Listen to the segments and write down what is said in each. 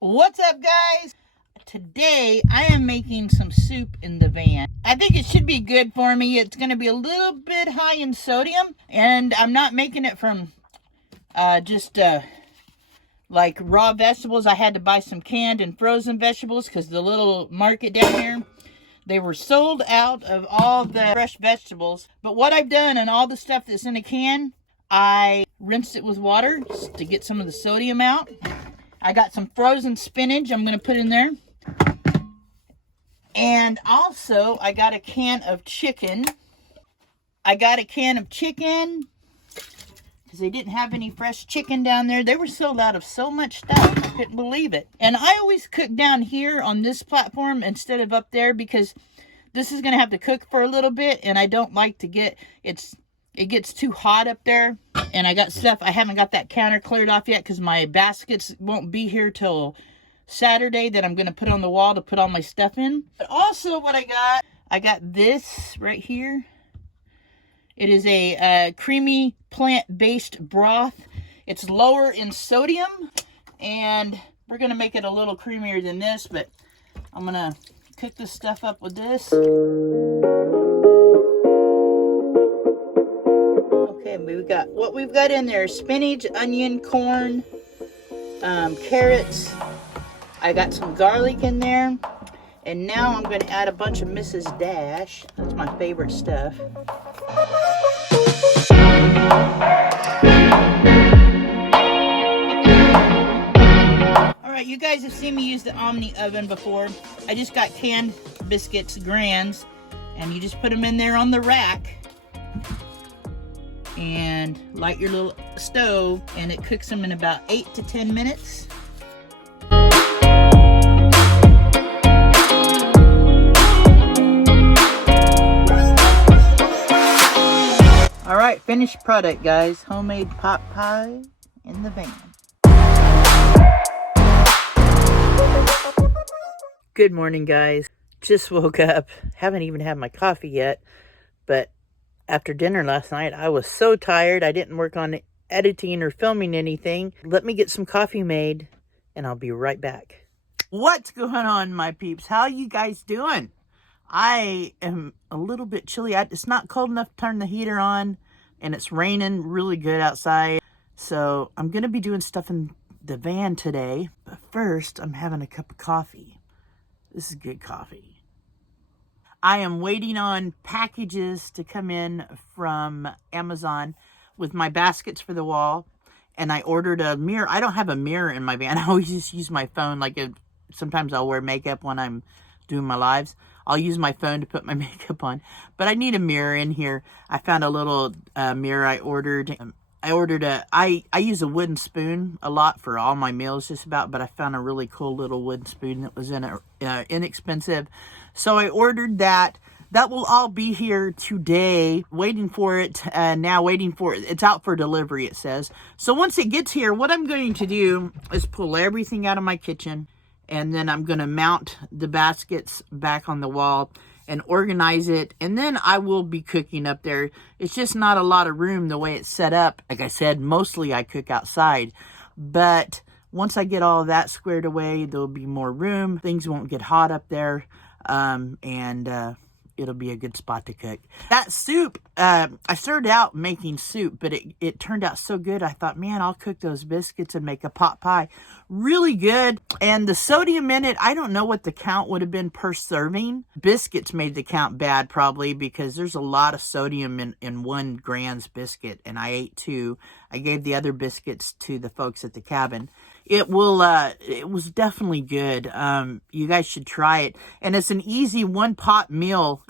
What's up, guys? Today I am making some soup in the van. I think it should be good for me. It's going to be a little bit high in sodium, and I'm not making it from just like raw vegetables. I had to buy some canned and frozen vegetables because the little market down here, they were sold out of all the fresh vegetables. But what I've done and all the stuff that's in a can, I rinsed it with water to get some of the sodium out. I got some frozen spinach I'm going to put in there. And also, I got a can of chicken. Because they didn't have any fresh chicken down there. They were sold out of so much stuff. I couldn't believe it. And I always cook down here on this platform instead of up there because this is going to have to cook for a little bit. And I don't like to get, it gets too hot up there. And I got stuff, I haven't got that counter cleared off yet because my baskets won't be here till Saturday that I'm going to put on the wall to put all my stuff in. But also what I got this right here. It is a creamy plant-based broth. It's lower in sodium, and we're going to make it a little creamier than this, but I'm going to cook this stuff up with this. Okay, what we've got in there: spinach, onion, corn, carrots. I got some garlic in there. And now I'm going to add a bunch of Mrs. Dash. That's my favorite stuff. Alright, you guys have seen me use the Omnia oven before. I just got canned biscuits, Grands, and you just put them in there on the rack and light your little stove, and it cooks them in about 8 to 10 minutes. Alright, finished product, guys. Homemade pot pie in the van. Good morning, guys. Just woke up. Haven't even had my coffee yet. But after dinner last night, I was so tired. I didn't work on editing or filming anything. Let me get some coffee made, and I'll be right back. What's going on, my peeps? How you guys doing? I am a little bit chilly. It's not cold enough to turn the heater on, and it's raining really good outside. So I'm going to be doing stuff in the van today. But first, I'm having a cup of coffee. This is good coffee. I am waiting on packages to come in from Amazon with my baskets for the wall. And I ordered a mirror. I don't have a mirror in my van. I always just use my phone. Sometimes I'll wear makeup when I'm doing my lives. I'll use my phone to put my makeup on, but I need a mirror in here. I found a little mirror I ordered. I use a wooden spoon a lot for all my meals just about, but I found a really cool little wooden spoon that was inexpensive. So I ordered that. That will all be here today. Waiting for it. It's out for delivery, it says. So once it gets here, what I'm going to do is pull everything out of my kitchen. And then I'm going to mount the baskets back on the wall and organize it. And then I will be cooking up there. It's just not a lot of room the way it's set up. Like I said, mostly I cook outside. But once I get all of that squared away, there'll be more room. Things won't get hot up there. It'll be a good spot to cook. That soup, I started out making soup, but it turned out so good. I thought, man, I'll cook those biscuits and make a pot pie. Really good. And the sodium in it, I don't know what the count would have been per serving. Biscuits made the count bad probably because there's a lot of sodium in 1 Grand's biscuit, and I ate 2. I gave the other biscuits to the folks at the cabin. It was definitely good. You guys should try it. And it's an easy 1-pot meal,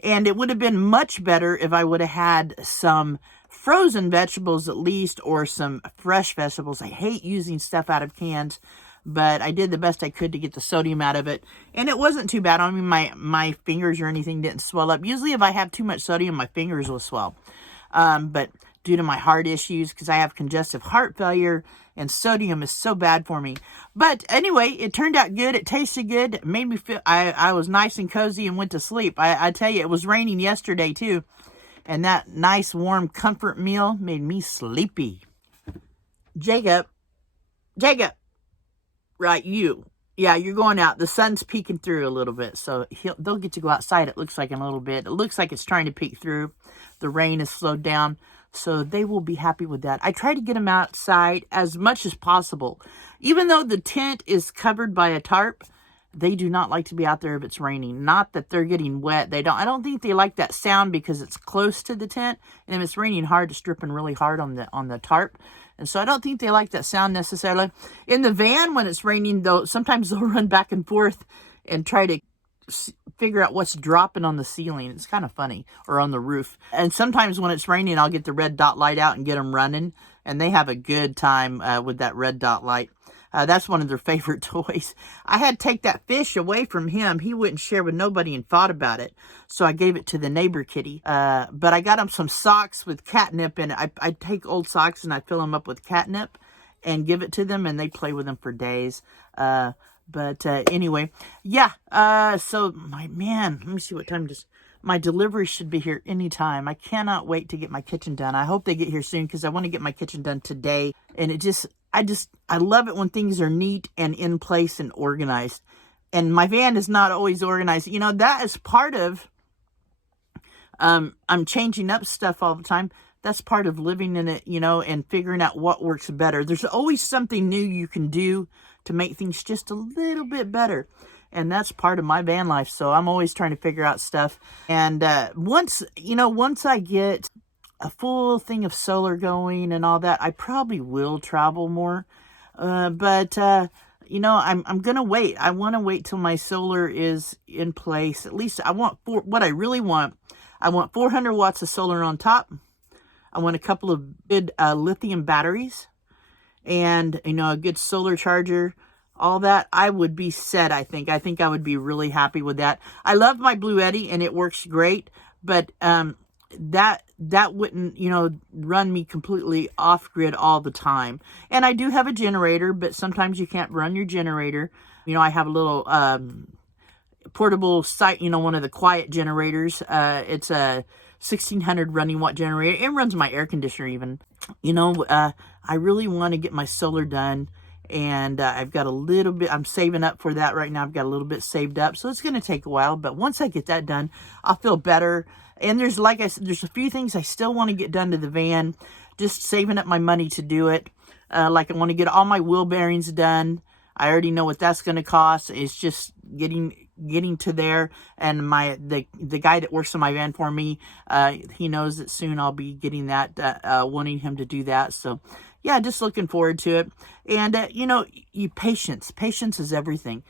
and it would have been much better if I would have had some frozen vegetables at least, or some fresh vegetables. I hate using stuff out of cans, but I did the best I could to get the sodium out of it. And it wasn't too bad. I mean, my fingers or anything didn't swell up. Usually if I have too much sodium, my fingers will swell. But due to my heart issues, because I have congestive heart failure, and sodium is so bad for me. But anyway, it turned out good. It tasted good. It made me feel, I was nice and cozy and went to sleep. I tell you, it was raining yesterday too. And that nice warm comfort meal made me sleepy. Jacob. Right, you. Yeah, you're going out. The sun's peeking through a little bit, so they'll get to go outside, it looks like, in a little bit. It looks like it's trying to peek through. The rain has slowed down, so they will be happy with that. I try to get them outside as much as possible. Even though the tent is covered by a tarp, they do not like to be out there if it's raining. Not that they're getting wet. I don't think they like that sound because it's close to the tent, and if it's raining hard, it's dripping really hard on the tarp. And so I don't think they like that sound necessarily. In the van, when it's raining, though, sometimes they'll run back and forth and try to figure out what's dropping on the ceiling. It's kind of funny. Or on the roof. And sometimes when it's raining, I'll get the red dot light out and get them running. And they have a good time with that red dot light. That's one of their favorite toys. I had to take that fish away from him. He wouldn't share with nobody and fought about it. So I gave it to the neighbor kitty. But I got him some socks with catnip in it. I take old socks and I fill them up with catnip and give it to them. And they play with them for days. But anyway, yeah. So, let me see what time it is. My delivery should be here anytime. I cannot wait to get my kitchen done. I hope they get here soon because I want to get my kitchen done today. And I love it when things are neat and in place and organized. And my van is not always organized. You know, that is part of, I'm changing up stuff all the time. That's part of living in it, you know, and figuring out what works better. There's always something new you can do to make things just a little bit better. And that's part of my van life. So I'm always trying to figure out stuff. And once I get a full thing of solar going and all that, I probably will travel more. But you know, I'm going to wait. I want to wait till my solar is in place. At least I want what I really want. I want 400 watts of solar on top. I want a couple of good lithium batteries and, you know, a good solar charger. All that, I would be set, I think. I think I would be really happy with that. I love my Blue Eddy, and it works great. But that wouldn't, you know, run me completely off-grid all the time. And I do have a generator, but sometimes you can't run your generator. You know, I have a little portable site, you know, one of the quiet generators. It's a 1600 running watt generator. It runs my air conditioner even. You know, I really want to get my solar done. And I've got a little bit, I'm saving up for that right now. I've got a little bit saved up. So it's going to take a while. But once I get that done, I'll feel better. And there's, like I said, there's a few things I still want to get done to the van. Just saving up my money to do it. Like I want to get all my wheel bearings done. I already know what that's going to cost. It's just getting to there. And the guy that works on my van for me, he knows that soon I'll be getting that, wanting him to do that. So yeah, just looking forward to it. And, you know, patience is everything.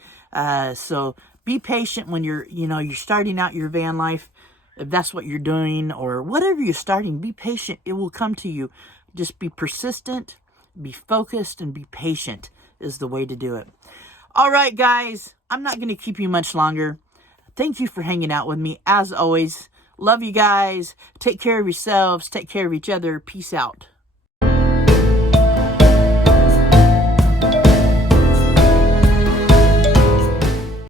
So be patient when you're starting out your van life. If that's what you're doing or whatever you're starting, be patient. It will come to you. Just be persistent, be focused, and be patient is the way to do it. All right, guys, I'm not going to keep you much longer. Thank you for hanging out with me. As always, love you guys. Take care of yourselves. Take care of each other. Peace out.